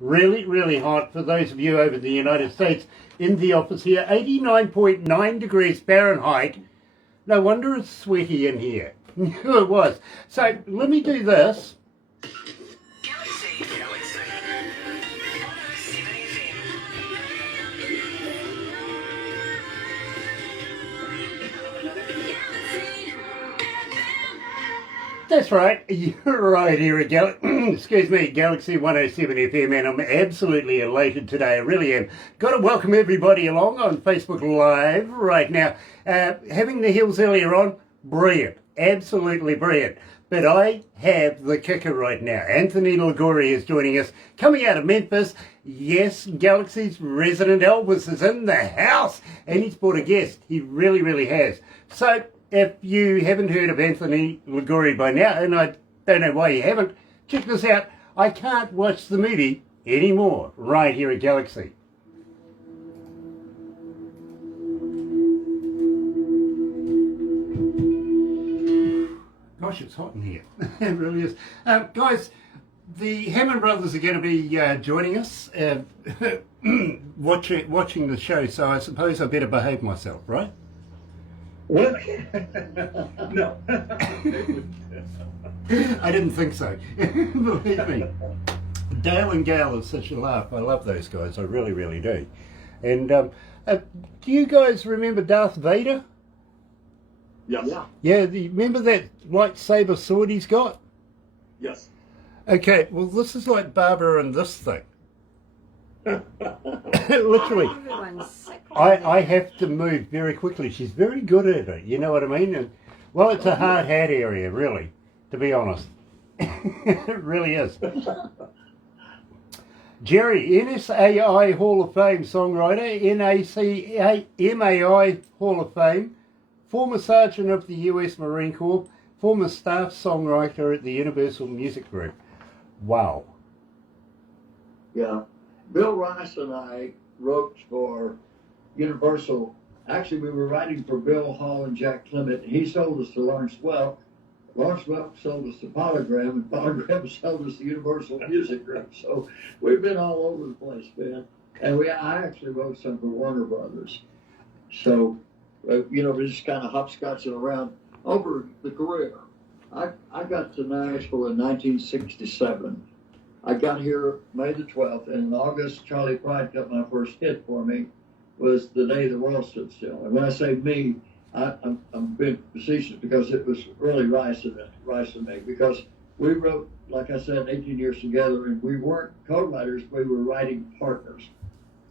Really, really hot for those of you over in the United States. In the office here, 89.9 degrees Fahrenheit. No wonder it's sweaty in here. It was. So let me do this. That's right, you're right here at Galaxy 107 FM, and I'm absolutely elated today, I really am. Got to welcome everybody along on Facebook Live right now. Having the hills earlier on, brilliant, absolutely brilliant. But I have the kicker right now. Anthony Ligouri is joining us, coming out of Memphis. Yes, Galaxy's resident Elvis is in the house, and he's brought a guest. He really, really has. So, if you haven't heard of Anthony Ligouri by now, and I don't know why you haven't, check this out. I Can't Watch the Movie Anymore, right here at Galaxy. Gosh, it's hot in here. It really is. Guys, the Hammond brothers are going to be joining us, watching the show, so I suppose I better behave myself, right? What? No. I didn't think so. Believe me. Dale and Gail is such a laugh. I love those guys. I really, really do. And do you guys remember Darth Vader? Yes. Yeah, remember that lightsaber sword he's got? Yes. Okay, well, this is like Barbara and this thing. Literally. I have to move very quickly. She's very good at it, you know what I mean? And, well, it's a hard hat area, really, to be honest. It really is. Jerry, NSAI Hall of Fame songwriter, NACMAI Hall of Fame, former Sergeant of the US Marine Corps, former staff songwriter at the Universal Music Group. Wow. Yeah. Bill Rice and I wrote for Universal. Actually, we were writing for Bill Hall and Jack Clement. He sold us to Lawrence Welk. Lawrence Welk sold us to Polygram, and Polygram sold us to Universal Music Group. So we've been all over the place, man. And I actually wrote some for Warner Brothers. So, we're just kind of hopscotching around over the career. I got to Nashville in 1967. I got here May the 12th, and in August, Charlie Pride got my first hit for me, was The Day the World Stood Still. And when I say me, I'm being facetious because it was really Rice and me, because we wrote, like I said, 18 years together, and we weren't co-writers, we were writing partners.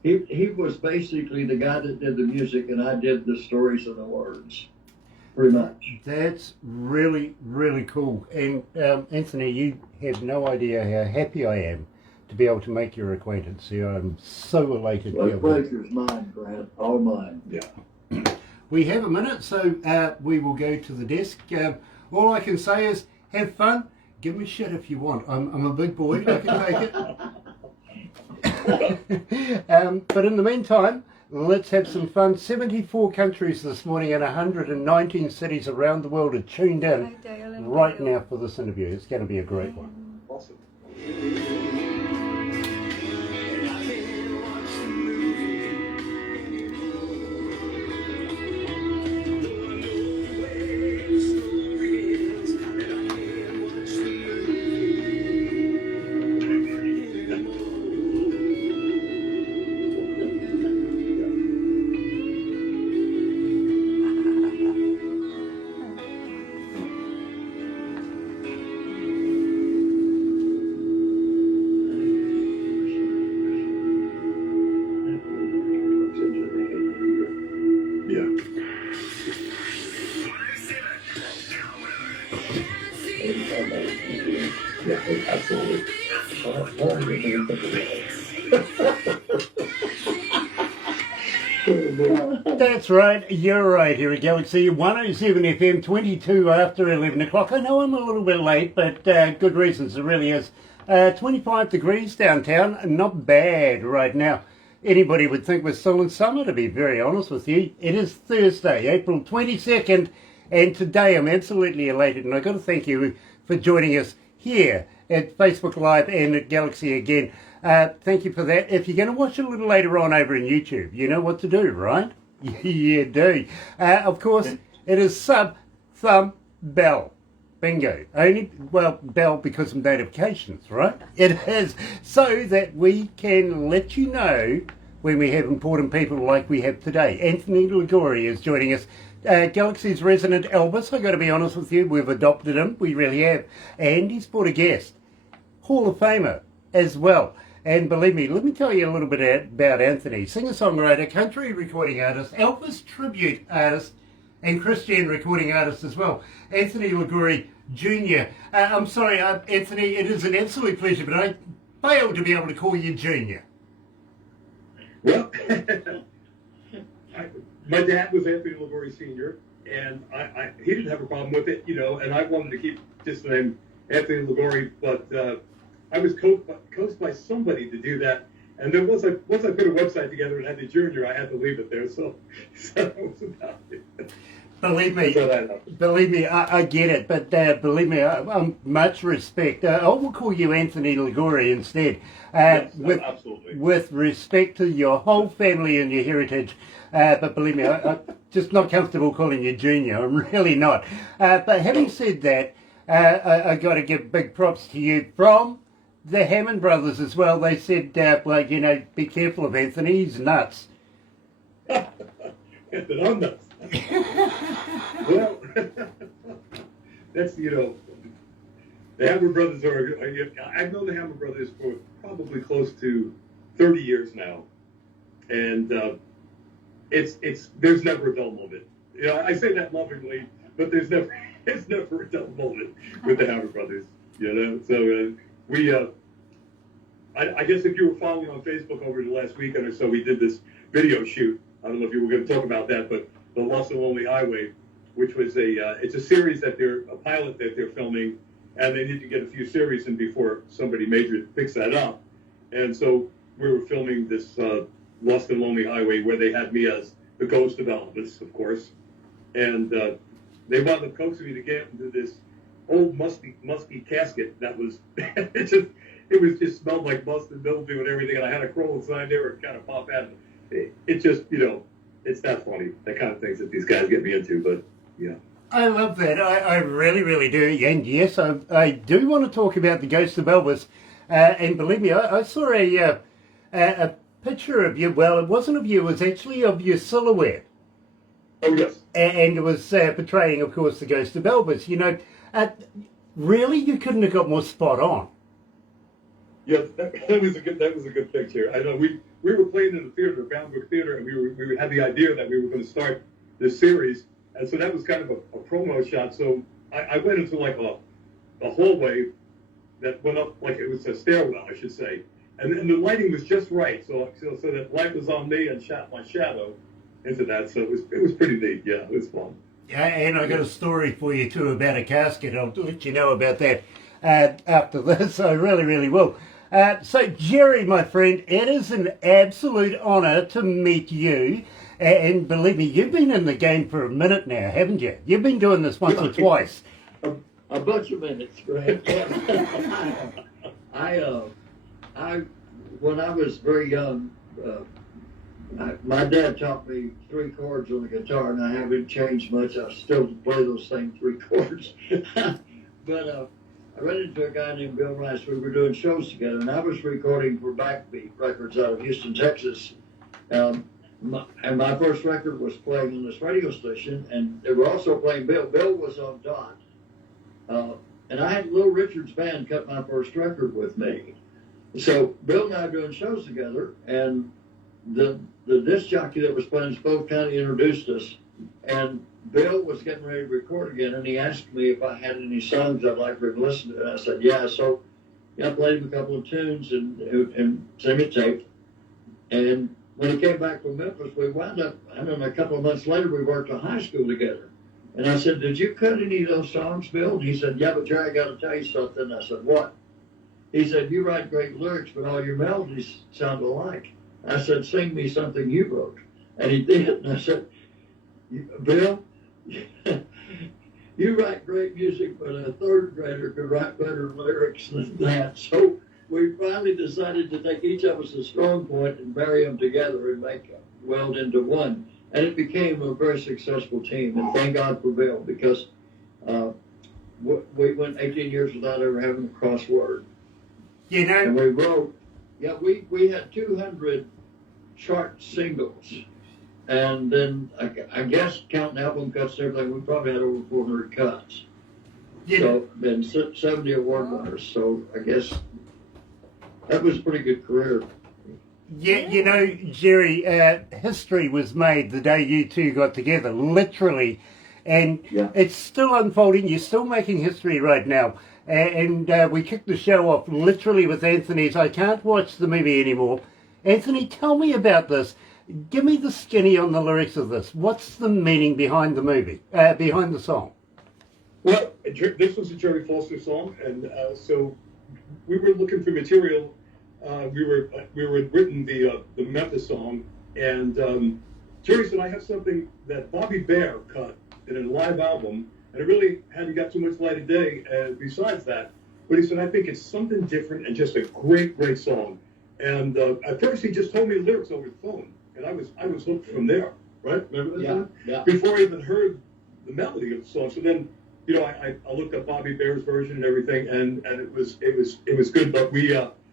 He was basically the guy that did the music, and I did the stories and the words. Pretty much. That's really, really cool. And Anthony, you have no idea how happy I am to be able to make your acquaintance here. I'm so elated. Well, the pleasure's mine, Grant. All mine. Yeah. We have a minute, so we will go to the desk. All I can say is have fun. Give me shit if you want. I'm a big boy. I can take it. But in the meantime, let's have some fun. 74 countries this morning and 119 cities around the world are tuned in right now for this interview. It's going to be a great one. Awesome. Yeah, absolutely. That's right, you're right here at Galaxy 107 FM, 22 after 11 o'clock. I know I'm a little bit late, but good reasons, it really is. 25 degrees downtown, not bad right now. Anybody would think we're still in summer, to be very honest with you. It is Thursday, April 22nd, and today I'm absolutely elated, and I've got to thank you for joining us here at Facebook Live and at Galaxy again. Thank you for that. If you're going to watch it a little later on over on YouTube, you know what to do, right? You do. Of course, it is sub, thumb, bell. Bingo. Only, well, bell because of notifications, right? It is so that we can let you know when we have important people like we have today. Anthony Ligouri is joining us. Galaxy's resident Elvis, I've got to be honest with you, we've adopted him, we really have. And he's brought a guest, Hall of Famer as well. And believe me, let me tell you a little bit about Anthony. Singer-songwriter, country recording artist, Elvis tribute artist, and Christian recording artist as well. Anthony Ligouri Jr. I'm sorry, Anthony, it is an absolute pleasure, but I failed to be able to call you Junior. Well, my dad was Anthony Ligouri Sr., and he didn't have a problem with it, and I wanted to keep just the name Anthony Ligouri, but I was coached by somebody to do that. And then once I put a website together and had the Junior, I had to leave it there. So that was about it. Believe me, I get it. But believe me, I'm much respect. I will call you Anthony Ligouri instead. Yes, absolutely. With respect to your whole family and your heritage. But believe me, I'm just not comfortable calling you Junior. I'm really not. But having said that, I got to give big props to you from the Hammond brothers as well. They said, be careful of Anthony, he's nuts. That I'm nuts. Well, that's, the Hammond brothers I've known the Hammond brothers for probably close to 30 years now. And there's never a dull moment. I say that lovingly, but there's never a dull moment with the Hammond brothers, So I guess if you were following on Facebook over the last weekend or so, we did this video shoot. I don't know if you were going to talk about that, but The Lost and Lonely Highway, which was it's a series a pilot that they're filming, and they need to get a few series in before somebody major picks that up. And so we were filming this Lost and Lonely Highway where they had me as the ghost of Elvis, of course. And they wound up coaxing me to get into this old musky casket that was it just smelled like must and mildew and everything, and I had to crawl inside there and kind of pop out. It just, it's that funny, the kind of things that these guys get me into, but yeah. I love that. I really, really do. And yes, I do want to talk about the Ghost of Elvis. And believe me, I saw a picture of you. Well, it wasn't of you, it was actually of your silhouette. Oh, yes. And it was portraying, of course, the Ghost of Elvis. Really, you couldn't have got more spot on. Yeah, that was a good picture. I know we were playing in the theater, Bound Brook Theater, and we had the idea that we were going to start this series, and so that was kind of a promo shot. So I went into like a hallway that went up like it was a stairwell, I should say, and the lighting was just right, so that light was on me and shot my shadow into that. So it was pretty neat. Yeah, it was fun. Yeah, and I got a story for you too about a casket. I'll let you know about that after this. I really, really will. So, Jerry, my friend, it is an absolute honour to meet you. And believe me, you've been in the game for a minute now, haven't you? You've been doing this once or twice. A bunch of minutes, right? I when I was very young, my dad taught me 3 chords on the guitar, and I haven't changed much. I still play those same 3 chords. But I ran into a guy named Bill Rice. We were doing shows together, and I was recording for Backbeat Records out of Houston, Texas. And my first record was playing on this radio station, and they were also playing Bill. Bill was on Dot. And I had Little Richard's band cut my first record with me. So Bill and I were doing shows together, and the disc jockey that was playing us both kind of introduced us. And Bill was getting ready to record again, and he asked me if I had any songs I'd like for him to listen to. And I said, yeah. So I played him a couple of tunes and sent me a tape. And when he came back from Memphis, we wound up, I don't know, a couple of months later, we worked to high school together. And I said, did you cut any of those songs, Bill? And he said, yeah, but Jerry, I got to tell you something. I said, what? He said, you write great lyrics, but all your melodies sound alike. I said, sing me something you wrote. And he did. And I said, Bill, you write great music, but a third grader could write better lyrics than that. So we finally decided to take each of us a strong point and marry them together and weld into one. And it became a very successful team. And thank God for Bill, because we went 18 years without ever having a crossword. You know, And we wrote, we had 200 chart singles. And then I guess counting album cuts and everything, we probably had over 400 cuts. you So then 70 award winners. So I guess that was a pretty good career. Yeah, you know, Jerry, history was made the day you two got together, literally, and it's still unfolding. You're still making history right now, and we kicked the show off literally with Anthony's "I Can't Watch the Movie Anymore." Anthony, tell me about this. Give me the skinny on the lyrics of this. What's the meaning behind the movie, behind the song? Well, this was a Jerry Foster song, and so we were looking for material. We were written the Memphis song, and Jerry said, I have something that Bobby Bear cut in a live album, and it really hadn't got too much light of day besides that. But he said, I think it's something different and just a great, great song. And at first he just told me the lyrics over the phone, and I was hooked from there, right? Remember that? Yeah. Before I even heard the melody of the song. So then, you know, I looked up Bobby Bear's version and everything, and it was good. But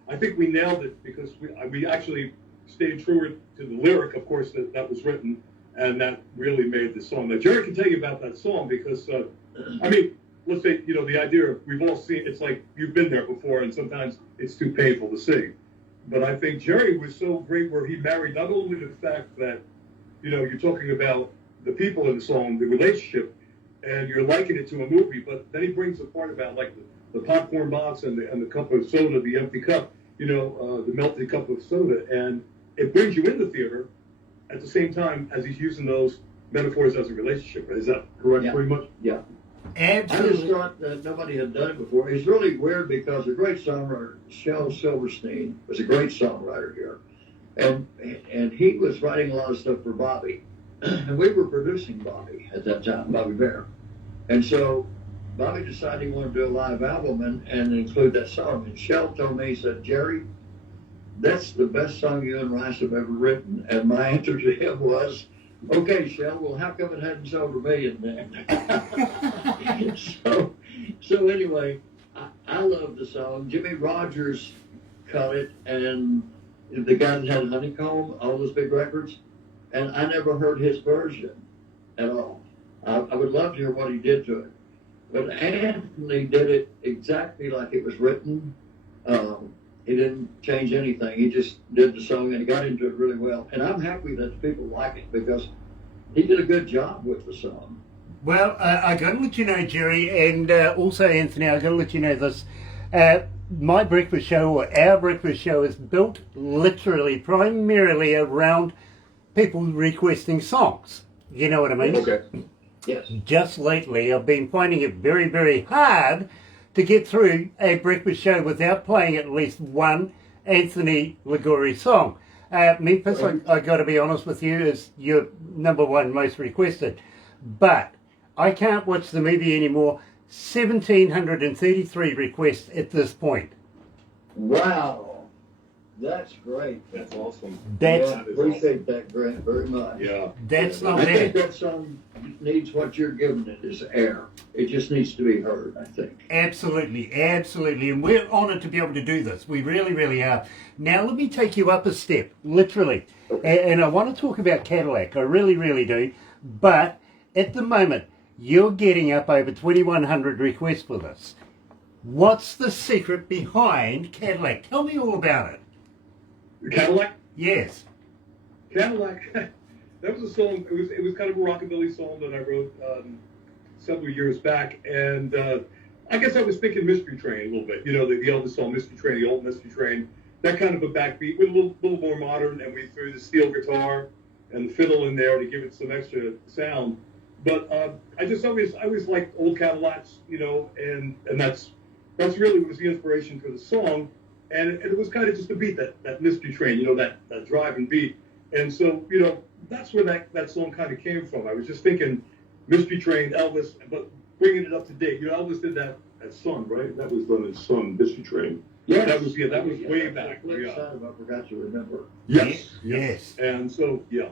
I think we nailed it because we actually stayed truer to the lyric, of course, that was written, and that really made the song. Now, Jerry can tell you about that song because, I mean, let's say, you know, the idea of we've all seen, it's like you've been there before, and sometimes it's too painful to sing. But I think Jerry was so great where he married not only the fact that, you know, you're talking about the people in the song, the relationship, and you're likening it to a movie, but then he brings the part about like the popcorn box and the cup of soda, the empty cup, you know, the melted cup of soda, and it brings you in the theater at the same time as he's using those metaphors as a relationship. Is that correct? Pretty much. Yeah. Absolutely. I just thought that nobody had done it before. It's really weird because a great songwriter, Shel Silverstein, was a great songwriter here, and he was writing a lot of stuff for Bobby, and we were producing Bobby at that time, Bobby Bear, and so Bobby decided he wanted to do a live album and include that song. And Shel told me, he said, Jerry, that's the best song you and Rice have ever written. And my answer to him was, okay, Shel, well, how come it hadn't sold a million then? so anyway, I love the song. Jimmy Rogers cut it, and the guy that had Honeycomb, all those big records, and I never heard his version at all. I would love to hear what he did to it. But Anthony did it exactly like it was written. He didn't change anything. He just did the song and he got into it really well. And I'm happy that the people like it because he did a good job with the song. Well, I got to let you know, Jerry, and also Anthony, I got to let you know this. My breakfast show, or our breakfast show, is built literally, primarily around people requesting songs. You know what I mean? Okay. Yes. Just lately, I've been finding it very, very hard to get through a breakfast show without playing at least one Anthony Ligouri song. Memphis, I got to be honest with you, is your number one most requested. But I Can't Watch the Movie Anymore, 1,733 requests at this point. Wow. That's great. That's awesome. That's, I appreciate that, Grant, very much. Yeah. that's not I think bad. that song needs what you're giving it is air. It just needs to be heard, I think. Absolutely, absolutely. And we're honoured to be able to do this. We really, really are. Now let me take you up a step, literally. And I want to talk about Cadillac. I really, really do. But at the moment, you're getting up over 2,100 requests for this. What's the secret behind Cadillac? Tell me all about it. Cadillac? Yes. Cadillac, that was a song, it was kind of a rockabilly song that I wrote several years back, and I guess I was thinking Mystery Train a little bit, you know, the Elvis song Mystery Train, the old Mystery Train, that kind of a backbeat with a little more modern, and we threw the steel guitar and the fiddle in there to give it some extra sound. But I always liked old Cadillacs, you know, and that's really was the inspiration for the song. And it was kind of just a beat, that Mystery Train, you know, that drive and beat. And so, you know, that's where that song kind of came from. I was just thinking Mystery Train, Elvis, but bringing it up to date. You know, Elvis did that Sun, right? That was done as Sun, Mystery Train. Yes. That was way That's back. the flip Yeah. side of I forgot to remember. Yes. Yes. And so, yeah.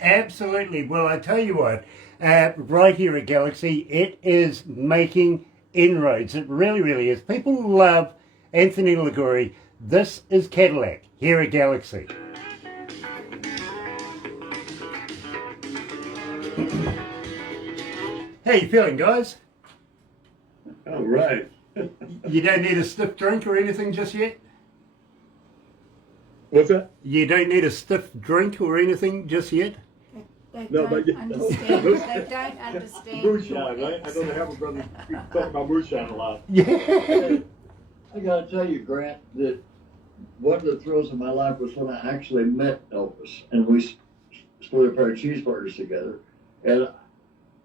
Absolutely. Well, I tell you what, right here at Galaxy, it is making inroads. It really, really is. People love Anthony Ligouri. This is Cadillac here at Galaxy. How you feeling, guys? All right. You don't need a stiff drink or anything just yet? What's that? You don't need a stiff drink or anything just yet? They No, don't but you- understand. They don't understand. Moonshine, right? I know the Hammer brothers talk about moonshine a lot. Yeah. I gotta tell you, Grant, that one of the thrills of my life was when I actually met Elvis, and we split a pair of cheeseburgers together. And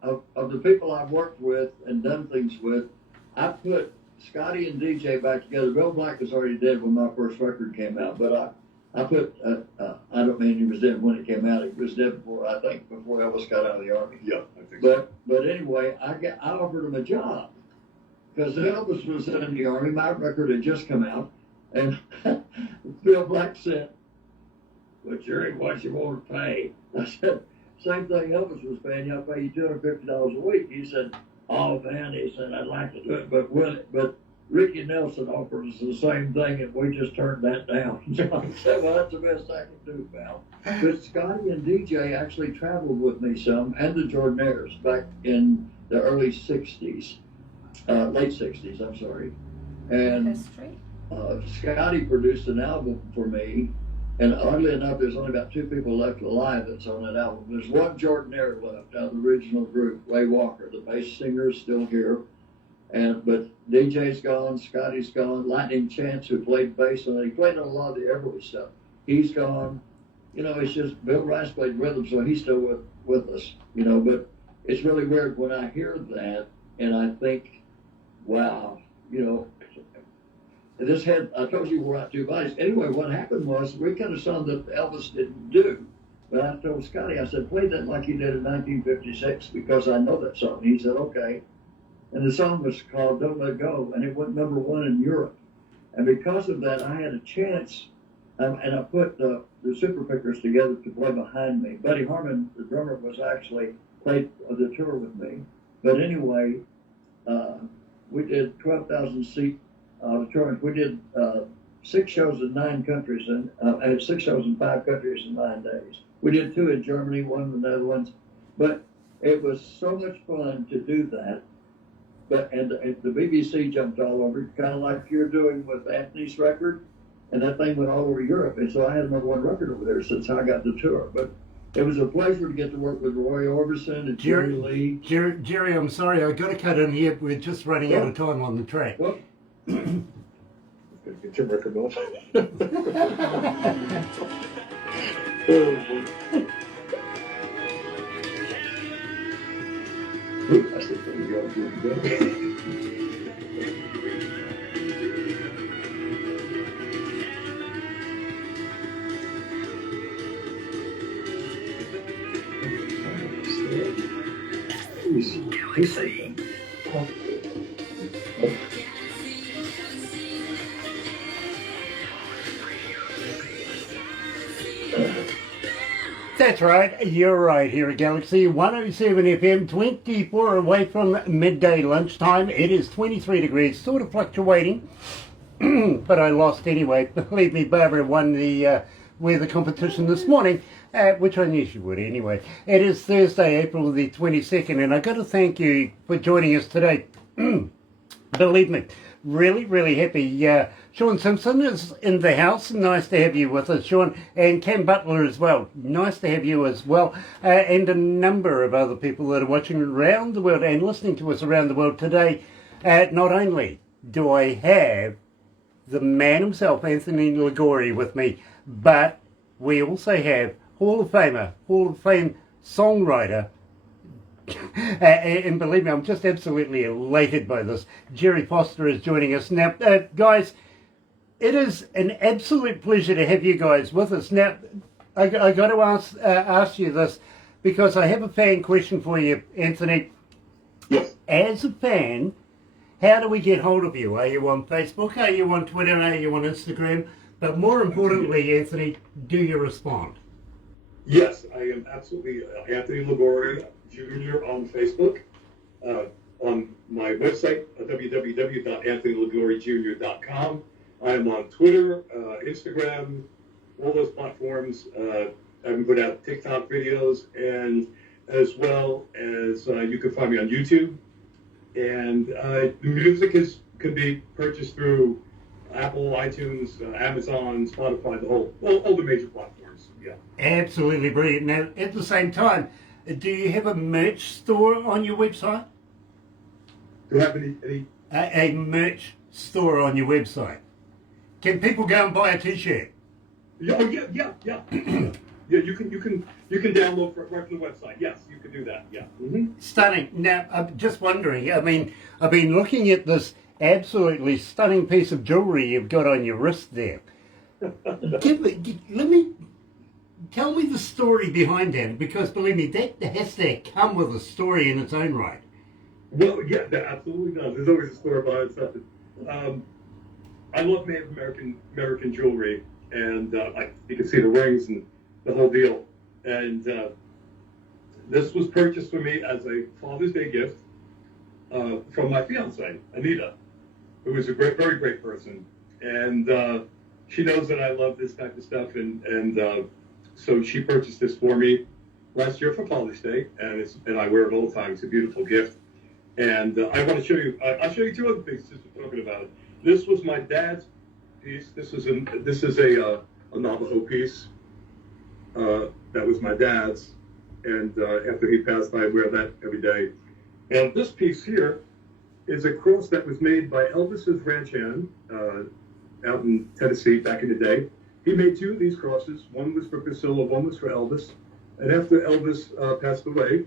of the people I've worked with and done things with, I put Scotty and DJ back together. Bill Black was already dead when my first record came out, but I put, I don't mean he was dead when it came out. He was dead before, I think, before Elvis got out of the Army. Yeah, I think so. But anyway, I offered him a job because Elvis was in the Army. My record had just come out, and Bill Black said, "Well, Jerry, what you want to pay?" I said, "Same thing Elvis was paying you. I'll pay you $250 a week." He said, "Oh man," he said, "I'd like to do it, but Ricky Nelson offered us the same thing, and we just turned that down." John said, "Well, that's the best I can do, pal." But Scotty and DJ actually traveled with me some, and the Jordanaires back in the early '60s, late '60s, I'm sorry. And History. Scotty produced an album for me, and oddly enough, there's only about 2 people left alive that's on that album. There's one Jordanaire left out of the original group, Ray Walker, the bass singer, is still here. But DJ's gone, Scotty's gone, Lightning Chance, who played bass, and he played on a lot of the Everly stuff. He's gone. You know, it's just Bill Rice played rhythm, so he's still with us. You know, but it's really weird when I hear that, and I think, wow, you know, I told you we're out 2 bodies. Anyway, what happened was we kind of something that Elvis didn't do. But I told Scotty, I said, play that like you did in 1956 because I know that song. He said, okay. And the song was called Don't Let Go, and it went #1 in Europe. And because of that, I had a chance, and I put the Super Pickers together to play behind me. Buddy Harmon, the drummer, was actually played the tour with me. But anyway, we did 12,000-seat auditoriums. We did 6 shows in 9 countries, and 6 shows in 5 countries in 9 days. We did 2 in Germany, 1 in the Netherlands. But it was so much fun to do that. And the BBC jumped all over it, kind of like you're doing with Anthony's record, and that thing went all over Europe. And so I had #1 record over there since I got the tour. But it was a pleasure to get to work with Roy Orbison and Jerry Lee. Jerry, I'm sorry, I've got to cut in here. We're just running out of time on the track. Well, Get your record off. that's the thing you got to do. That's right, you're right here at Galaxy 107 FM, 24 away from midday lunchtime. It is 23 degrees, sort of fluctuating, but I lost anyway. Believe me, Barbara won the weather competition this morning, which I knew she would anyway. It is Thursday, April the 22nd, and I've got to thank you for joining us today. Believe me, really, really happy. Sean Simpson is in the house. Nice to have you with us, Sean. And Cam Butler as well. Nice to have you as well. And a number of other people that are watching around the world and listening to us around the world today. Not only do I have the man himself, Anthony Ligouri, with me, but we also have Hall of Famer, Hall of Fame songwriter, and believe me, I'm just absolutely elated by this. Jerry Foster is joining us now. Guys, it is an absolute pleasure to have you guys with us. Now, I got to ask you this, because I have a fan question for you, Anthony. Yes. As a fan, How do we get hold of you? Are you on Facebook? Are you on Twitter? Are you on Instagram? But more importantly, Anthony, do you respond? Yes, I am absolutely Anthony Ligouri Jr. on Facebook. On my website, www.anthonyliguorijr.com. I am on Twitter, Instagram, all those platforms. I even put out TikTok videos, and as well as you can find me on YouTube. And the music can be purchased through Apple, iTunes, Amazon, Spotify, all the major platforms. Yeah. Absolutely brilliant. Now, at the same time, do you have a merch store on your website? Do you have any? A merch store on your website. Can people go and buy a T-shirt? Yeah, yeah. Yeah, you can download right from the website. Yes, you can do that. Yeah. Mm-hmm. Stunning. Now, I'm just wondering. I mean, I've been looking at this absolutely stunning piece of jewelry you've got on your wrist there. Tell me the story behind that, because believe me, that has to come with a story in its own right. Well, yeah, that absolutely does. There's always a story behind something. I love Native American jewelry, and you can see the rings and the whole deal. And this was purchased for me as a Father's Day gift from my fiance, Anita, who is a very great person. And she knows that I love this type of stuff, and so she purchased this for me last year for Father's Day, and I wear it all the time. It's a beautiful gift. And I want to show you. I'll show you two other things just talking about it. This was my dad's piece. This is a Navajo piece. That was my dad's, and after he passed, I wear that every day. And this piece here is a cross that was made by Elvis's ranch hand out in Tennessee back in the day. He made two of these crosses. One was for Priscilla, one was for Elvis. And after Elvis passed away,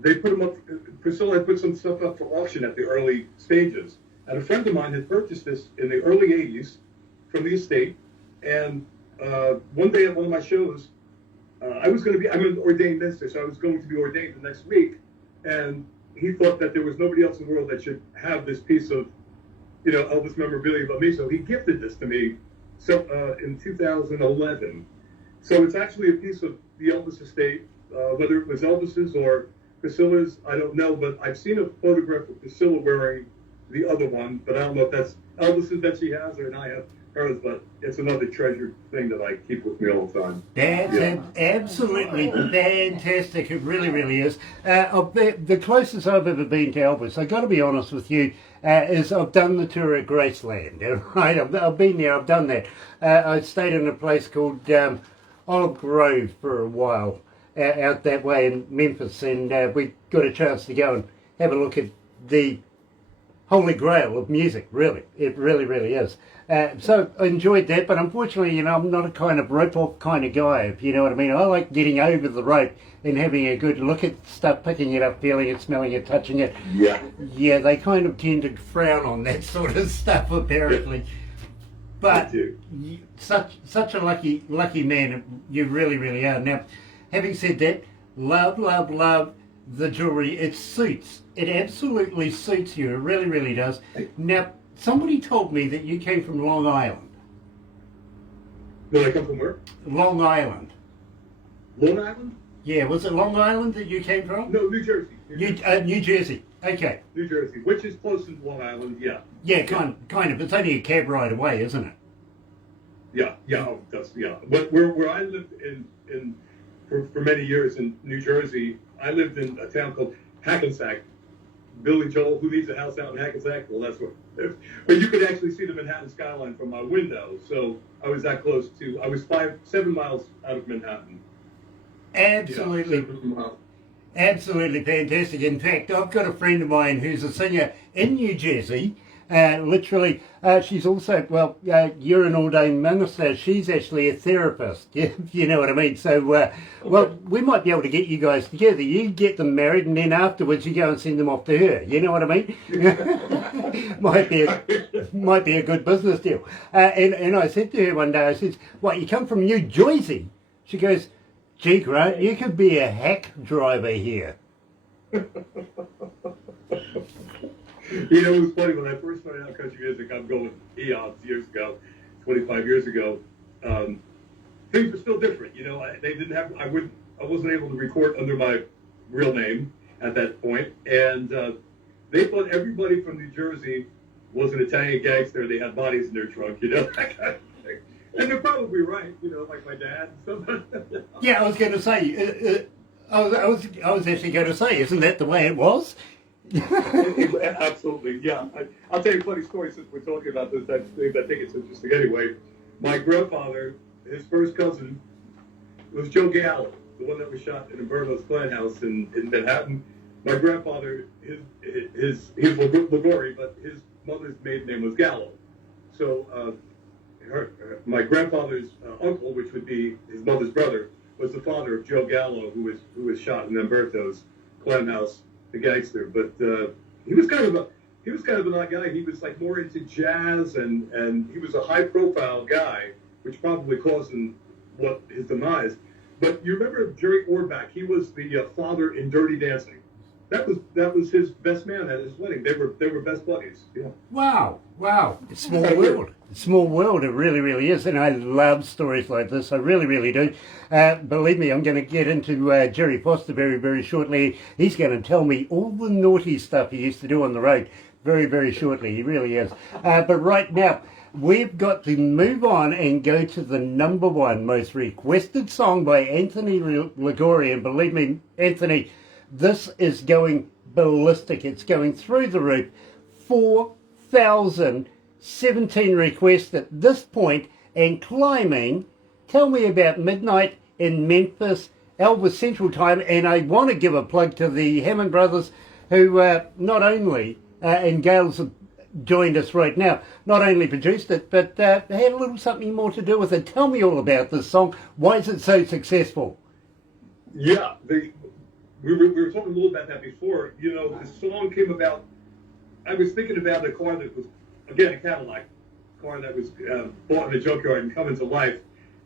they put them up. Priscilla had put some stuff up for auction at the early stages. And a friend of mine had purchased this in the early 80s from the estate. And one day at one of my shows, I'm an ordained minister, so I was going to be ordained the next week. And he thought that there was nobody else in the world that should have this piece of, Elvis memorabilia but me. So he gifted this to me in 2011. So it's actually a piece of the Elvis estate, whether it was Elvis's or Priscilla's, I don't know, but I've seen a photograph of Priscilla wearing the other one, but I don't know if that's Elvis's that she has or I have hers, but it's another treasured thing that I keep with me all the time. That's absolutely fantastic. It really, really is. The closest I've ever been to Elvis, I've got to be honest with you, is I've done the tour at Graceland. Right, I've been there, I've done that. I stayed in a place called Olive Grove for a while, out that way in Memphis, and we got a chance to go and have a look at the holy grail of music, really. It really, really is. So I enjoyed that, but unfortunately, I'm not a kind of rope-off kind of guy, if you know what I mean. I like getting over the rope and having a good look at stuff, picking it up, feeling it, smelling it, touching it. Yeah. Yeah, they kind of tend to frown on that sort of stuff, apparently. But such a lucky man, you really, really are. Now, having said that, love the jewelry. It suits. It absolutely suits you. It really, really does. Now, somebody told me that you came from Long Island. Did I come from where? Long Island. Long Island? Yeah, was it Long Island that you came from? No, New Jersey. New Jersey. Okay. New Jersey, which is close to Long Island, yeah. Yeah, kind of. It's only a cab ride away, isn't it? Yeah. But where I lived for many years in New Jersey, I lived in a town called Hackensack. Billy Joel, who needs a house out in Hackensack? Well, that's where. But you could actually see the Manhattan skyline from my window. So I was that close to. I was 7 miles out of Manhattan. Absolutely. Yeah, 7 miles. Absolutely fantastic. In fact, I've got a friend of mine who's a singer in New Jersey. Literally, she's also, you're an ordained minister. She's actually a therapist. You know what I mean? So, we might be able to get you guys together. You get them married, and then afterwards you go and send them off to her. You know what I mean? might be a good business deal. And I said to her one day, I said, "What? You come from New Jersey?" She goes, "Gee, Grant, you could be a hack driver here." You know, it was funny when I first started out country music. I'm going eons years ago, 25 years ago. Things were still different. You know, they didn't have. I wasn't able to record under my real name at that point, and they thought everybody from New Jersey was an Italian gangster. They had bodies in their trunk, you know, that kind of thing. And they're probably right, you know, like my dad and stuff. Yeah, I was going to say, I was actually going to say, isn't that the way it was? Absolutely, yeah. I'll tell you a funny story since we're talking about this type of thing. I think it's interesting anyway. My grandfather, his first cousin, was Joe Gallo, the one that was shot in Umberto's clan house in Manhattan. My grandfather, he was Ligouri, but his mother's maiden name was Gallo. So my grandfather's uncle, which would be his mother's brother, was the father of Joe Gallo, who was shot in Umberto's clan house, the gangster. But he was kind of an odd guy. He was like more into jazz, and he was a high profile guy, which probably caused him his demise. But you remember Jerry Orbach? He was the father in Dirty Dancing. That was his best man at his wedding. They were best buddies. Yeah. Wow. It's a small world. It's a small world. It really, really is. And I love stories like this. I really, really do. Believe me, I'm going to get into Jerry Foster very, very shortly. He's going to tell me all the naughty stuff he used to do on the road very, very shortly. He really is. But right now, we've got to move on and go to the number one most requested song by Anthony Ligouri. And believe me, Anthony, this is going ballistic. It's going through the roof. 4,017 requests at this point and climbing. Tell me about midnight in Memphis, Elvis Central Time. And I want to give a plug to the Hammond brothers who not only, and Gail's joined us right now, not only produced it, but had a little something more to do with it. Tell me all about this song. Why is it so successful? Yeah, we were talking a little about that before. You know, the song came about. I was thinking about a car that was, again, a Cadillac, car that was bought in a junkyard and coming to life.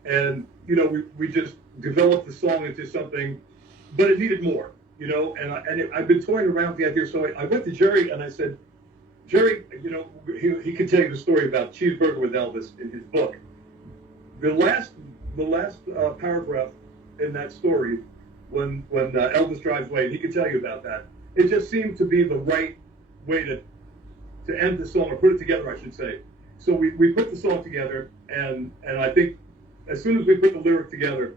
And, you know, we just developed the song into something, but it needed more, you know. And I've been toying around with the idea. So I went to Jerry and I said, Jerry, you know, he could tell you the story about Cheeseburger with Elvis in his book. The last paragraph in that story, when Elvis drives away, and he could tell you about that. It just seemed to be the right way to end the song, or put it together, I should say. So we put the song together, and I think as soon as we put the lyric together,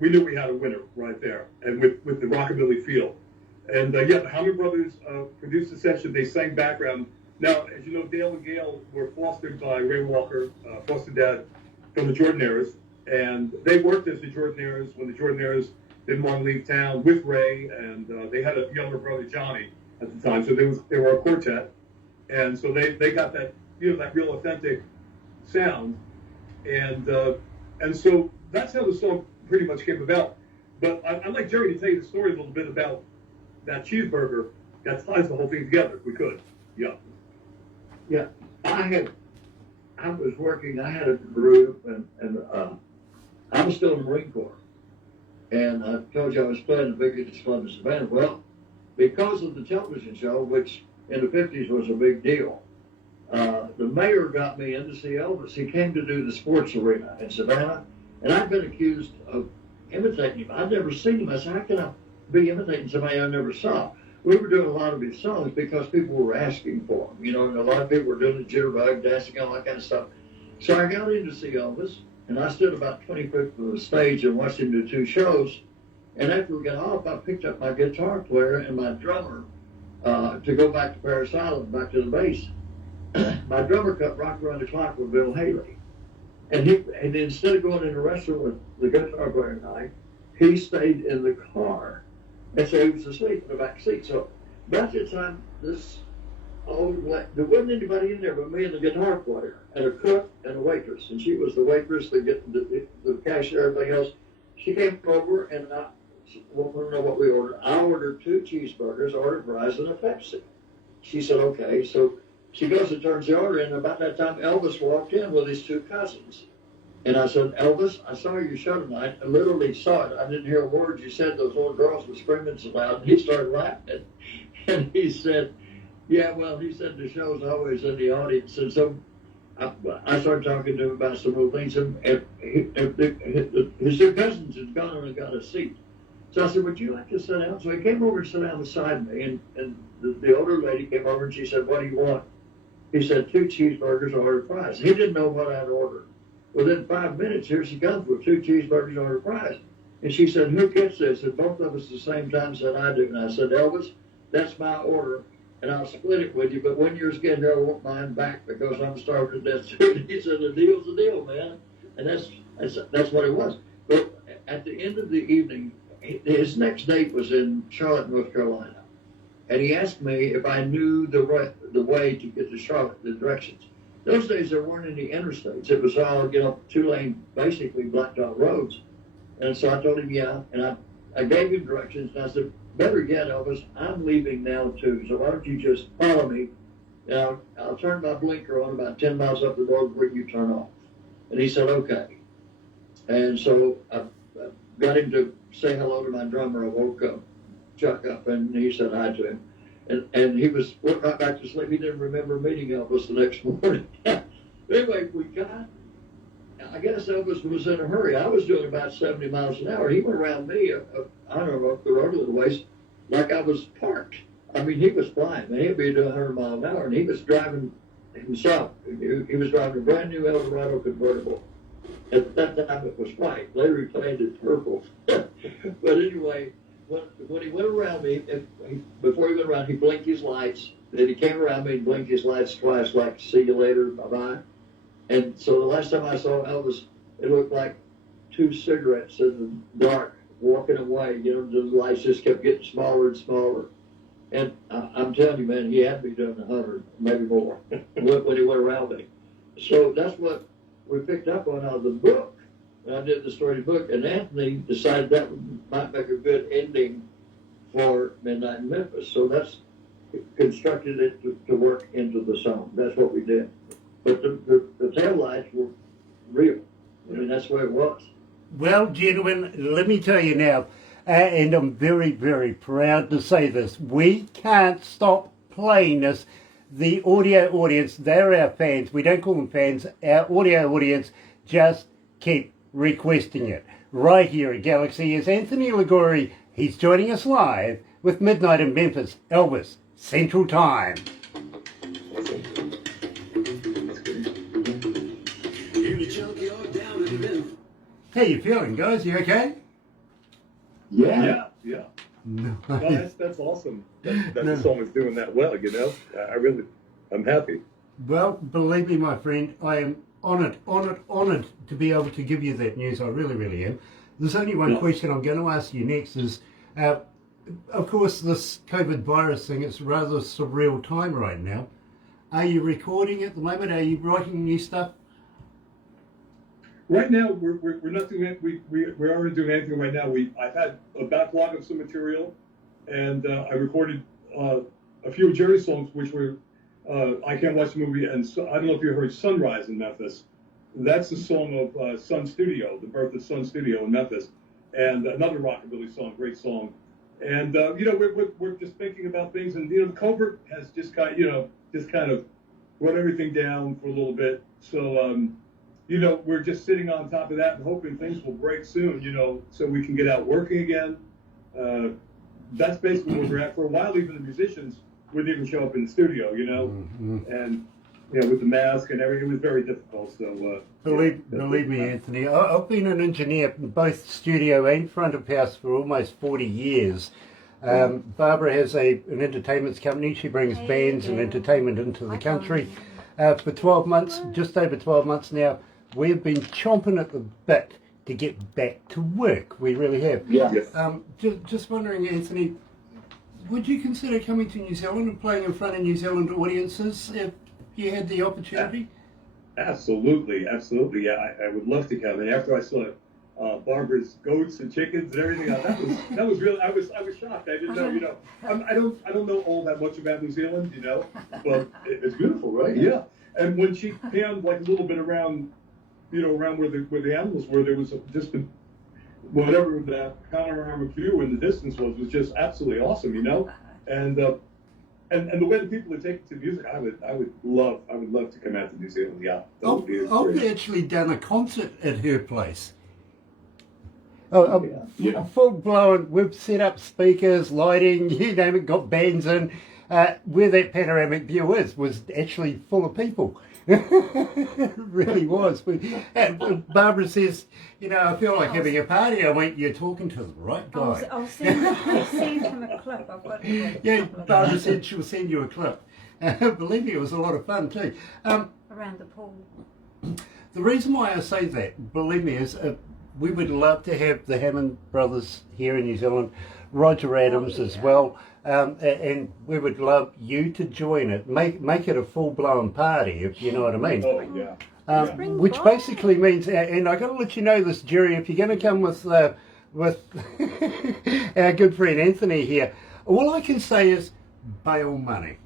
we knew we had a winner right there, and with the rockabilly feel. And yeah, the Hammond brothers produced the session. They sang background. Now, as you know, Dale and Gail were fostered by Ray Walker, foster dad, from the Jordanaires, and they worked as the Jordanaires when the Jordanaires didn't want to leave town with Ray, and they had a younger brother, Johnny, at the time. So they were a quartet, and so they got that, you know, that real authentic sound, and so that's how the song pretty much came about. But I'd like Jerry to tell you the story a little bit about that cheeseburger that ties the whole thing together, if we could. Yeah. Yeah, I was working. I had a group, and I was still in the Marine Corps. And I told you I was playing the biggest club in Savannah. Well, because of the television show, which in the 50s was a big deal, the mayor got me in to see Elvis. He came to do the sports arena in Savannah, and I'd been accused of imitating him. I'd never seen him. I said, how can I be imitating somebody I never saw? We were doing a lot of his songs because people were asking for them, you know, and a lot of people were doing the jitterbug, dancing, all that kind of stuff. So I got in to see Elvis, and I stood about 20 feet from the stage and watched him do 2 shows. And after we got off, I picked up my guitar player and my drummer to go back to Paris Island, back to the base. My drummer cut Rock Around the Clock with Bill Haley. And instead of going in the restaurant with the guitar player and I, he stayed in the car. And so he was asleep in the back seat. So about the time there wasn't anybody in there but me and the guitar player and a cook and a waitress. And she was the waitress, the cashier, everything else. She came over and I wanted to know what we ordered. I ordered 2 cheeseburgers, ordered fries, and a Pepsi. She said, okay. So she goes and turns the order in. And about that time, Elvis walked in with his 2 cousins. And I said, Elvis, I saw your show tonight. I literally saw it. I didn't hear a word you said. Those little girls were screaming so loud. And he started laughing. And he said, Yeah, well, he said the show's always in the audience, and so I started talking to him about some little things, and his two cousins had gone and got a seat. So I said, would you like to sit down? So he came over and sat down beside me, and the older lady came over and she said, what do you want? He said, 2 cheeseburgers, order fries. He didn't know what I'd ordered. Within 5 minutes, here she comes with 2 cheeseburgers, order fries. And she said, who gets this? And both of us at the same time said, I do. And I said, Elvis, that's my order, and I'll split it with you, but when yours get here, I want mine back because I'm starving to death too. He said, the deal's the deal, man. And that's what it was. But at the end of the evening, his next date was in Charlotte, North Carolina. And he asked me if I knew the way to get to Charlotte, the directions. Those days, there weren't any interstates. It was all, 2-lane, basically blacktop roads. And so I told him, yeah, and I gave him directions, and I said, better yet, Elvis, I'm leaving now too, so why don't you just follow me, and I'll turn my blinker on about 10 miles up the road where you turn off. And he said, okay. And so I got him to say hello to my drummer. I woke up, Chuck up, and he said hi to him. And he went right back to sleep. He didn't remember meeting Elvis the next morning. Anyway, I guess Elvis was in a hurry. I was doing about 70 miles an hour. He went around me, I don't know, up the road a little ways, like I was parked. I mean, he was flying. Man, he'd be doing 100 miles an hour, and he was driving himself. He was driving a brand new Eldorado convertible. At that time, it was white. Later, he painted purple. But anyway, when he went around me, before he went around, he blinked his lights. Then he came around me and blinked his lights twice, like, see you later, bye-bye. And so the last time I saw Elvis, it looked like 2 cigarettes in the dark walking away. The lights just kept getting smaller and smaller. And I'm telling you, man, he had me doing 100, maybe more, when he went around me. So that's what we picked up on out of the book. And I did the story book, and Anthony decided that might make a good ending for Midnight in Memphis. So that's constructed it to work into the song. That's what we did. But the tail lights were real. I mean, that's the way it was. Well, gentlemen, let me tell you now, and I'm very, very proud to say this, we can't stop playing this. The audio audience, they're our fans. We don't call them fans. Our audio audience just keep requesting it. Right here at Galaxy is Anthony Ligouri. He's joining us live with Midnight in Memphis, Elvis, Central Time. How you feeling, guys? You okay? Yeah. No, that's awesome. That the song is doing that well, I'm happy. Well, believe me, my friend, I am honoured to be able to give you that news. I really, really am. There's only one question I'm going to ask you next is, of course, this COVID virus thing, it's a rather surreal time right now. Are you recording at the moment? Are you writing new stuff? Right now, we're not doing it. We aren't doing anything right now. I've had a backlog of some material, and I recorded a few of Jerry's songs, which were I Can't Watch the Movie, and so, I don't know if you heard Sunrise in Memphis. That's the song of Sun Studio, the birth of Sun Studio in Memphis, and another rockabilly song, great song. And we're just thinking about things, and the COVID has just kind of brought everything down for a little bit. So we're just sitting on top of that and hoping things will break soon, so we can get out working again. That's basically where we're at. For a while, even the musicians wouldn't even show up in the studio, Mm-hmm. and with the mask and everything, it was very difficult. So believe me, Anthony, I've been an engineer in both studio and front of house for almost 40 years. Barbara has an entertainment company. She brings bands and entertainment into the country. For 12 months, just over 12 months now, we've been chomping at the bit to get back to work. We really have. Yeah. Just wondering, Anthony, would you consider coming to New Zealand and playing in front of New Zealand audiences if you had the opportunity? Absolutely. Yeah, I would love to come. And after I saw Barbara's goats and chickens and everything, that was really. I was shocked. I didn't know. I don't know all that much about New Zealand, but it's beautiful, right? Yeah. And when she panned like a little bit around, around where the animals were, there was just whatever the panoramic view in the distance was just absolutely awesome, And and the way the people are taking to music, I would love to come out to New Zealand. Yeah, that would be I've great. actually done a concert at her place. Oh, Yeah. full blown. We've set up speakers, lighting, you name it, got bands in. Where that panoramic view is was actually full of people. It really was. Barbara says, you know, I feel like having a party. I went, you're talking to the right guy. I'll send him a clip. I've got Yeah, Barbara said she'll send you a clip. Believe me, it was a lot of fun too. around the pool. The reason why I say that, believe me, is we would love to have the Hammond brothers here in New Zealand, Roger Adams as well, and we would love you to join it. Make it a full-blown party, if you know what I mean. Oh yeah. Which basically means, and I got to let you know this, Jerry, if you're going to come with our good friend Anthony here, all I can say is bail money.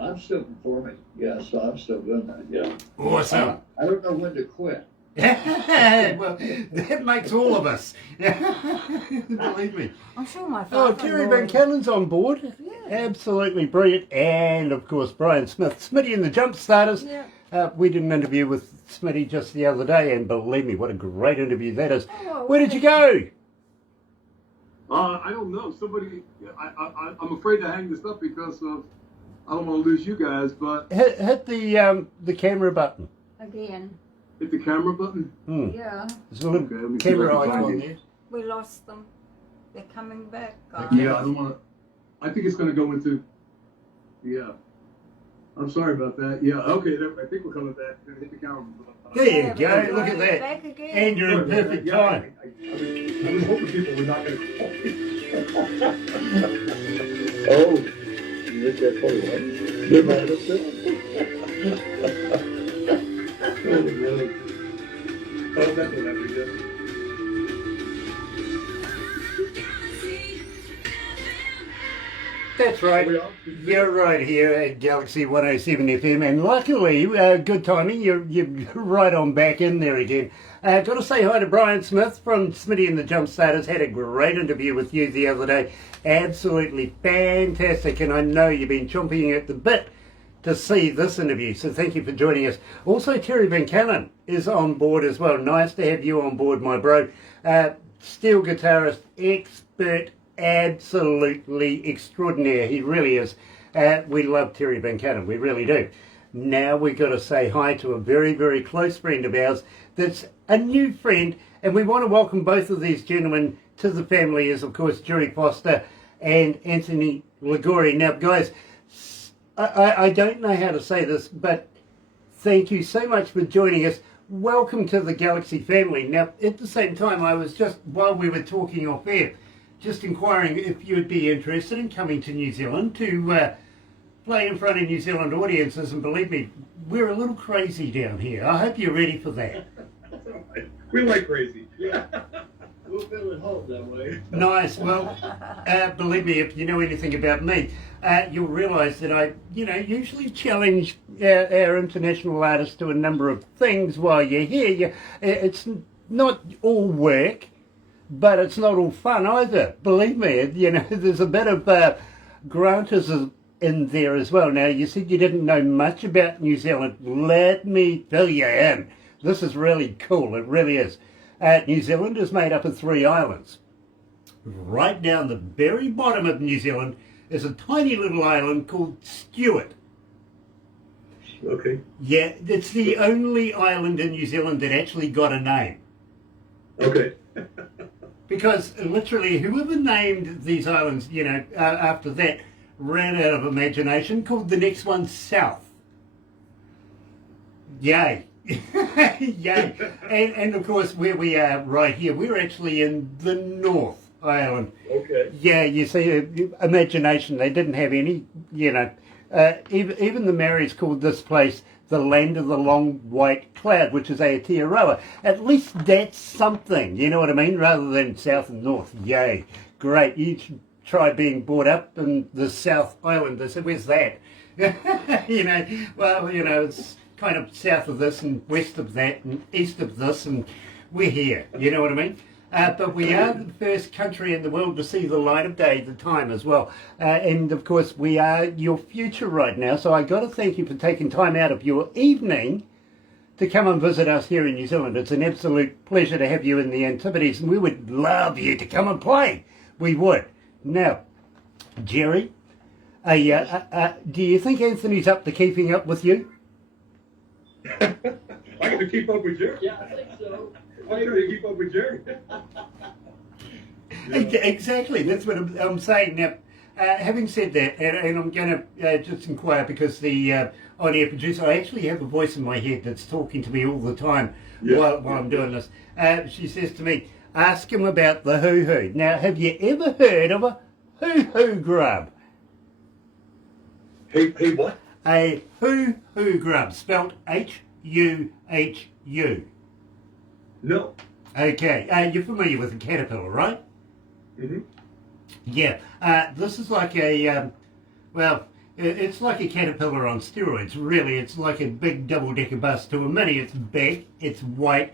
I'm still performing. Yeah, so I'm still doing that. Yeah. Awesome. I don't know when to quit. Well, that makes all of us. Believe me. I'm sure my Oh, father. Terry Van Cannon's on board. Yeah. Absolutely brilliant. And, of course, Brian Smith. Smitty and the Jump Starters. Yeah. We did an interview with Smitty just the other day, and believe me, what a great interview that is. Oh, Where did you go? I don't know. Somebody, I'm afraid to hang this up because of I don't want to lose you guys, but Hit the camera button. Again. hit the camera button. Yeah. There's a little Okay, let me see if camera I can icon find there. We lost them. They're coming back, guys. Yeah, I don't want to. I think it's going to go into. Yeah. I'm sorry about that. Yeah. Okay. I think we're coming back. Gonna hit the camera. There you go. Look at that. Back again. And you're in perfect Yeah, time. I was hoping people were not going to call me. Oh, you think that's funny, right? They're mad at Oh, that's what I did. That's right. You're right here at Galaxy 107 FM, and luckily, good timing, you're right on back in there again. Got to say hi to Brian Smith from Smitty and the Jump Starters. Had a great interview with you the other day. Absolutely fantastic, and I know you've been chomping at the bit to see this interview, so thank you for joining us. Also, Terry Van Cannon is on board as well. Nice to have you on board, my bro. Steel guitarist, expert, absolutely extraordinaire. He really is. We love Terry Van Cannon, we really do. Now we've got to say hi to a very, very close friend of ours that's a new friend, and we want to welcome both of these gentlemen to the family, as of course Jerry Foster and Anthony Ligouri. Now guys, I don't know how to say this, but thank you so much for joining us. Welcome to the Galaxy family. Now, at the same time, I was just, while we were talking off air, just inquiring if you'd be interested in coming to New Zealand to play in front of New Zealand audiences. And believe me, we're a little crazy down here. I hope you're ready for that. We like crazy. Yeah. We'll feel at home that way. Nice. Well, believe me, if you know anything about me, you'll realise that I, usually challenge our international artists to a number of things while you're here. It's not all work, but it's not all fun either. Believe me, there's a bit of grantism in there as well. Now, you said you didn't know much about New Zealand. Let me fill you in. This is really cool. It really is. New Zealand is made up of 3 islands. Right down the very bottom of New Zealand is a tiny little island called Stewart. Okay. Yeah, it's the only island in New Zealand that actually got a name. Okay. Because literally whoever named these islands, after that, ran out of imagination, called the next one South. Yay. Yay. And of course, where we are right here, we're actually in the North Island. Okay. Yeah, you see, imagination, they didn't have any, even the Maoris called this place the land of the long white cloud, which is Aotearoa. At least that's something, you know what I mean, rather than South and North. Yay, great. You should try being brought up in the South Island. They said, where's that? It's kind of south of this and west of that and east of this, and we're here, you know what I mean? But we are the first country in the world to see the light of day at the time as well. And of course, we are your future right now. So I got to thank you for taking time out of your evening to come and visit us here in New Zealand. It's an absolute pleasure to have you in the Antipodes, and we would love you to come and play. We would. Now, Jerry, do you think Anthony's up to keeping up with you? I got to keep up with Jerry. Yeah, I think so. I'm trying to keep up with Jerry. Exactly, that's what I'm saying. Now, having said that, and I'm going to just inquire because the on-air producer, I actually have a voice in my head that's talking to me all the time while I'm doing this. She says to me, ask him about the hoo-hoo. Now, have you ever heard of a hoo-hoo grub? Hey, what? A hoo-hoo grub, spelt H-U-H-U. No. Okay, you're familiar with a caterpillar, right? Mm-hmm. Yeah, this is like a, it's like a caterpillar on steroids, really. It's like a big double-decker bus to a mini. It's big, it's white.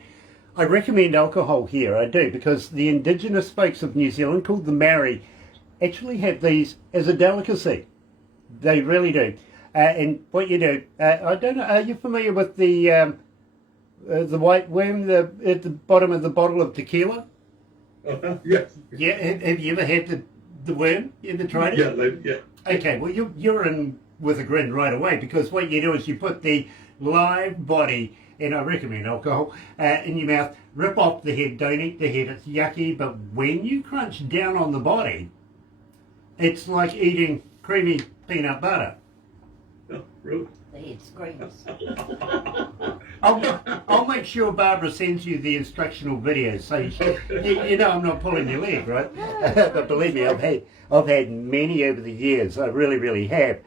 I recommend alcohol here, I do, because the indigenous folks of New Zealand, called the Maori, actually have these as a delicacy. They really do. And what you do, I don't know, are you familiar with the white worm at the bottom of the bottle of tequila? Yes. Yeah, have you ever had the worm? You ever tried it? Yeah. Okay, well, you're in with a grin right away, because what you do is you put the live body, and I recommend alcohol, in your mouth, rip off the head, don't eat the head, it's yucky, but when you crunch down on the body, it's like eating creamy peanut butter. Oh, really? The head screams. I'll make sure Barbara sends you the instructional videos, so you know I'm not pulling your leg, right? But believe me, I've had many over the years. I really, really have.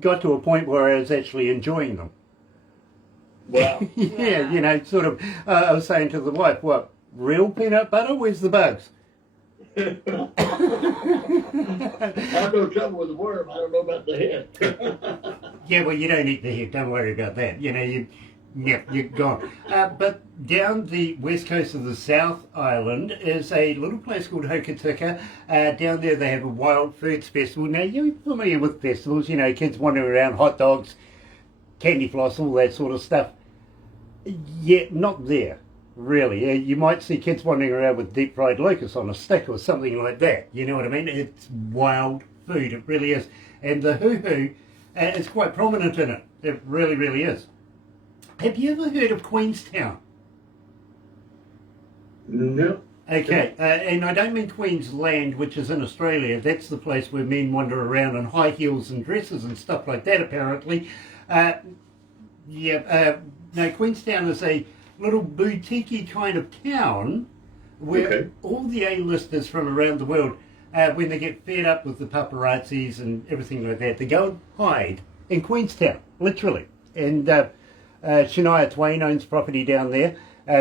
Got to a point where I was actually enjoying them. Wow. Yeah, you know, sort of. I was saying to the wife, "What, real peanut butter? Where's the bugs?" I have no trouble with the worm. I don't know about the head. Yeah, well, you don't eat the head. Don't worry about that. You know, you're gone. But down the west coast of the South Island is a little place called Hokitika. Down there they have a wild foods festival. Now, you're familiar with festivals, you know, kids wandering around, hot dogs, candy floss, all that sort of stuff. Yeah, not there, really. You might see kids wandering around with deep fried locusts on a stick or something like that. You know what I mean? It's wild food, it really is. And the hoo-hoo is quite prominent in it. It really, really is. Have you ever heard of Queenstown? No. Okay, and I don't mean Queensland, which is in Australia. That's the place where men wander around in high heels and dresses and stuff like that, apparently. No, Queenstown is a little boutique-y kind of town where all the A-listers from around the world, when they get fed up with the paparazzis and everything like that, they go and hide in Queenstown, literally. And Shania Twain owns property down there.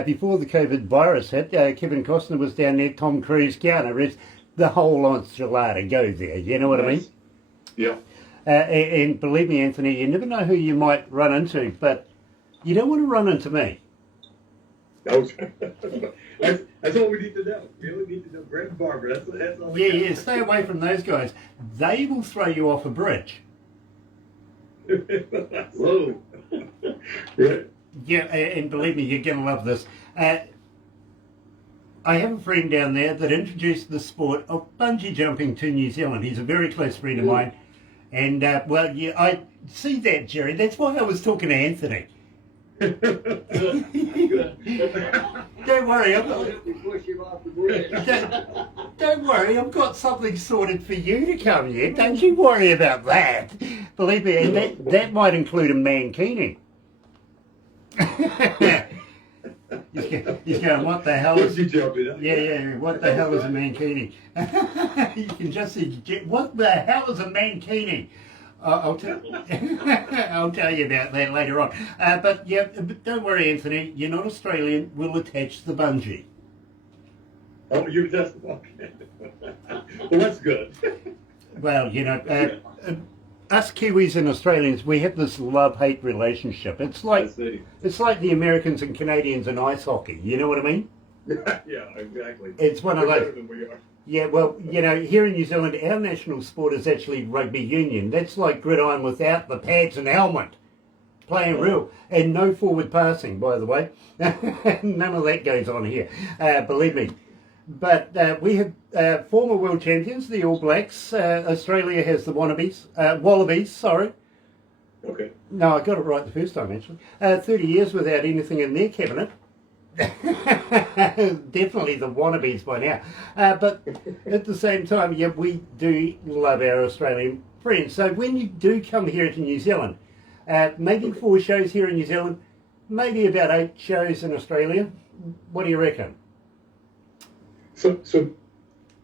Before the COVID virus hit, Kevin Costner was down there, Tom Cruise, Keanu Reeves, the whole enchilada go there, you know what I mean? Yeah. And believe me, Anthony, you never know who you might run into, but you don't want to run into me. That's all we need to know. We only need to know Greg and Barbara. That's all. Yeah, stay away from those guys. They will throw you off a bridge. Whoa. Right. Yeah, and believe me, you're going to love this. I have a friend down there that introduced the sport of bungee jumping to New Zealand. He's a very close friend of mine. And, well, yeah, I see that, Jerry. That's why I was talking to Anthony. Good. Don't worry, Push him off the bridge. don't worry, I've got something sorted for you to come here. Don't you worry about that. Believe me, and that might include a mankini. He's going, what the hell is... Yeah, what the hell is a mankini? You can just see, what the hell is a mankini? I'll tell you about that later on. But yeah, but don't worry, Anthony. You're not Australian. We'll attach the bungee. Oh, you're just okay. Well, that's good. Well, you know, us Kiwis and Australians, we have this love-hate relationship. It's like the Americans and Canadians in ice hockey. You know what I mean? Yeah, exactly. It's one of They're those. better than we are. Yeah, well, here in New Zealand, our national sport is actually rugby union. That's like gridiron without the pads and helmet. Playing real. And no forward passing, by the way. None of that goes on here, believe me. But we have former world champions, the All Blacks. Australia has the Wallabies, sorry. Okay. No, I got it right the first time, actually. 30 years without anything in their cabinet. Definitely the wannabes by now. But at the same time, yeah, we do love our Australian friends. So when you do come here to New Zealand, maybe 4 shows here in New Zealand, maybe about 8 shows in Australia. What do you reckon? So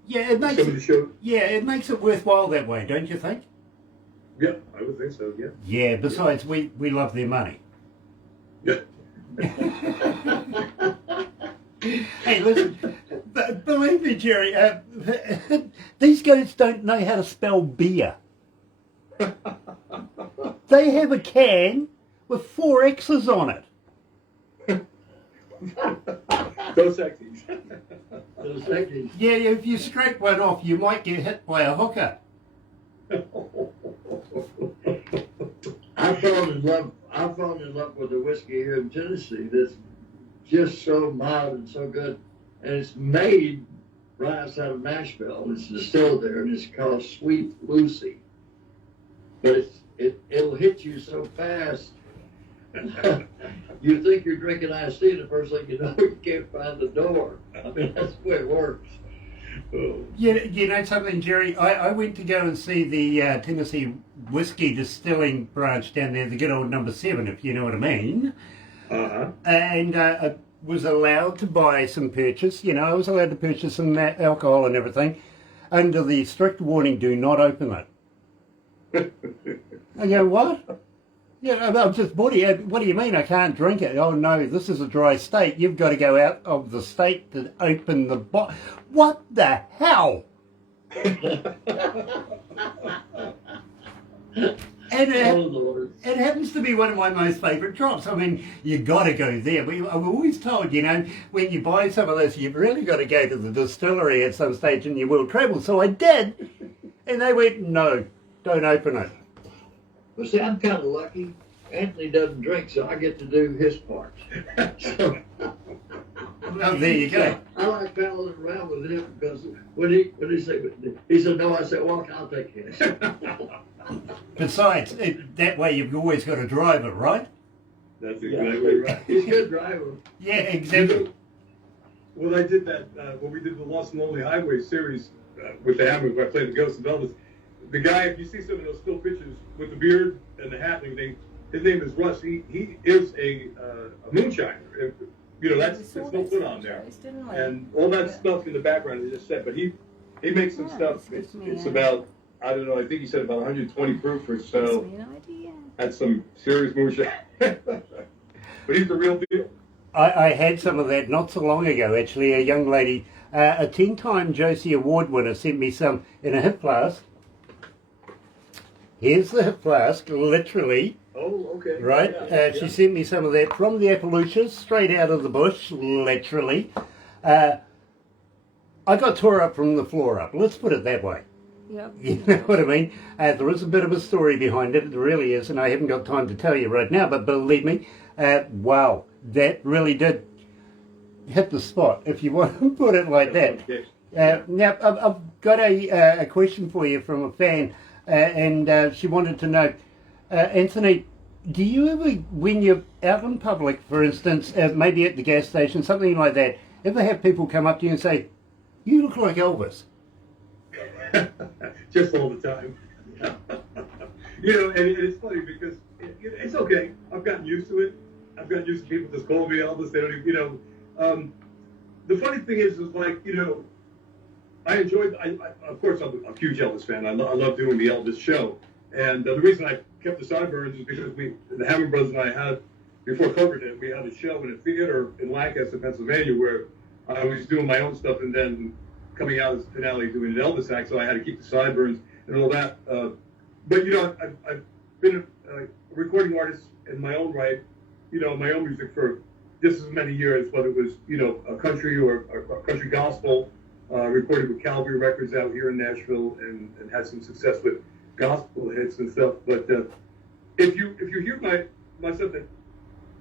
Yeah, it makes some of the show. it makes it worthwhile that way, don't you think? Yeah, I would think so. Yeah. Yeah. Besides, we love their money. Yeah. Hey, listen, believe me, Jerry, these guys don't know how to spell beer. They have a can with 4 X's on it. Those sexy. Those second. Yeah, if you scrape one off, you might get hit by a hooker. I've fallen in love with the whiskey here in Tennessee. That's just so mild and so good, and it's made right outside of Nashville. It's distilled there, and it's called Sweet Lucy. But it'll hit you so fast. You think you're drinking iced tea, and the first thing you know, you can't find the door. I mean, that's the way it works. You know something, Jerry? I went to go and see the Tennessee whiskey distilling branch down there, the good old number 7, if you know what I mean. Uh-huh. And I was allowed to buy some purchase. You know, I was allowed to purchase some alcohol and everything under the strict warning, do not open it. I go, what? Yeah, I'm just, what do you mean I can't drink it? Oh no, this is a dry state. You've got to go out of the state to open the bottle. What the hell? And Oh, Lord. it happens to be one of my most favourite drops. I mean, you got to go there. I'm always told, you know, when you buy some of this, you've really got to go to the distillery at some stage in your world travel. So I did, and they went, no, don't open it. But see, I'm kind of lucky. Anthony doesn't drink, so I get to do his part. So, Oh, there you go. I like palling around with him because when he said no, I said, well, I'll take his. Besides, that way you've always got a driver, right? That's exactly right. He's a good driver. Yeah, exactly. Well, I did that when we did the Lost and Lonely Highway series with the Hammer, where I played the Ghost of Elvis. The guy, if you see some of those still pictures with the beard and the hat and everything, his name is Russ. He is a moonshiner. You know, it's no put on there. And all that stuff in the background is just set. But he makes some stuff. It's about, I don't know, I think he said about 120 proof or so. That's some serious moonshine. But he's the real deal. I had some of that not so long ago, actually. A young lady, a 10-time Josie Award winner, sent me some in a hip flask. Here's the hip flask, literally. Oh, okay. Right? Yeah, She sent me some of that from the Appalachians, straight out of the bush, literally. I got tore up from the floor up. Let's put it that way. Yep. You know what I mean? There is a bit of a story behind it. There really is, and I haven't got time to tell you right now, but believe me, wow, that really did hit the spot, if you want to put it like that. Okay. Now, I've got a question for you from a fan, and she wanted to know, Anthony, do you ever, when you're out in public, for instance, maybe at the gas station, something like that, ever have people come up to you and say, you look like Elvis? Just all the time. You know, and it's funny because it's okay. I've gotten used to it. I've gotten used to people just calling me Elvis. They don't even, you know. The funny thing is like, you know, I of course, I'm a huge Elvis fan. I love doing the Elvis show. And the reason I kept the sideburns is because the Hammond Brothers and I had, before COVID hit, we had a show in a theater in Lancaster, Pennsylvania, where I was doing my own stuff and then coming out as the finale doing an Elvis act, so I had to keep the sideburns and all that. But, you know, I've been a recording artist in my own right, you know, my own music for just as many years, whether it was, a country or a country gospel, recorded with Calvary Records out here in Nashville, and had some success with gospel hits and stuff. But if you hear my stuff that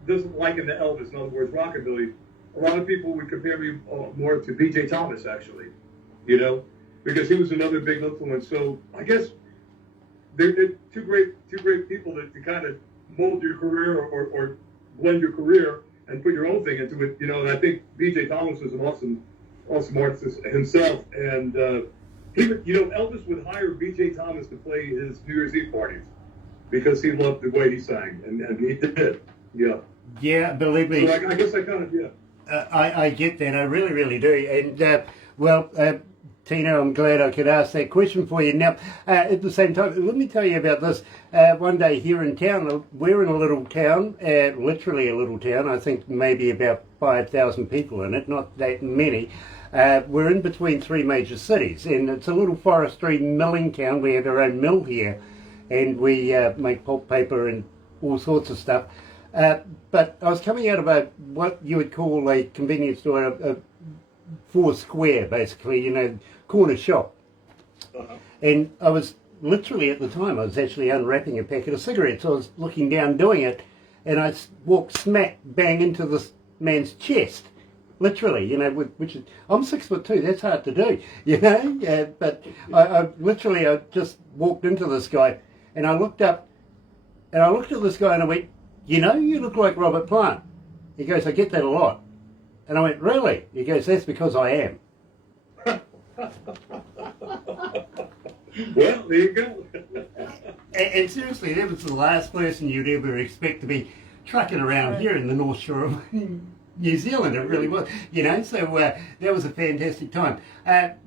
doesn't liken to Elvis, in other words, rockabilly, a lot of people would compare me more to B.J. Thomas, actually, because he was another big influence. So I guess they're two great people to kind of mold your career or blend your career and put your own thing into it, and I think B.J. Thomas was an awesome artist himself, and Elvis would hire B.J. Thomas to play his New Year's Eve parties because he loved the way he sang, and he did, yeah. Yeah, believe me. So I guess I kind of, yeah. I get that, I really, really do. And, Tina, I'm glad I could ask that question for you. Now, at the same time, let me tell you about this. One day here in town, we're in a little town, literally a little town, I think maybe about 5,000 people in it, not that many. We're in between three major cities, and it's a little forestry milling town. We have our own mill here, and we make pulp paper and all sorts of stuff. But I was coming out of what you would call a convenience store, a four square, basically, corner shop. Uh-huh. And I was literally, at the time, I was actually unwrapping a packet of cigarettes. I was looking down doing it, and I walked smack bang into this man's chest. Literally, which is, I'm 6'2", that's hard to do, but I just walked into this guy, and I looked up, and I looked at this guy and I went, you look like Robert Plant. He goes, I get that a lot. And I went, really? He goes, that's because I am. Well, there you go. And seriously, that was the last person you'd ever expect to be trucking around here in the North Shore of New Zealand. It really was, so that was a fantastic time.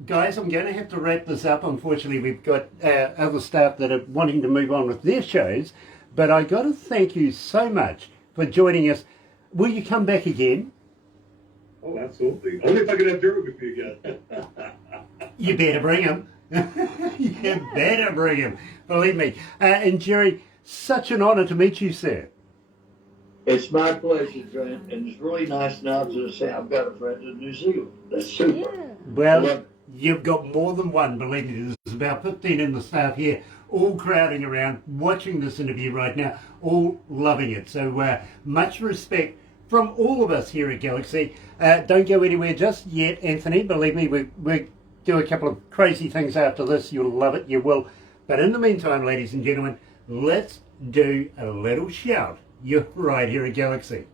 Guys, I'm going to have to wrap this up. Unfortunately, we've got other staff that are wanting to move on with their shows, but I got to thank you so much for joining us. Will you come back again? Oh, absolutely. Only if I can have Jerry with me again. You better bring him. You better bring him. Believe me. And Jerry, such an honour to meet you, sir. It's my pleasure, Grant, and it's really nice now to say I've got a friend in New Zealand. That's super. Yeah. Well, you've got more than one, believe me. There's about 15 in the staff here, all crowding around, watching this interview right now, all loving it. So much respect from all of us here at Galaxy. Don't go anywhere just yet, Anthony. Believe me, we do a couple of crazy things after this. You'll love it, you will. But in the meantime, ladies and gentlemen, let's do a little shout. You're right here at Galaxy.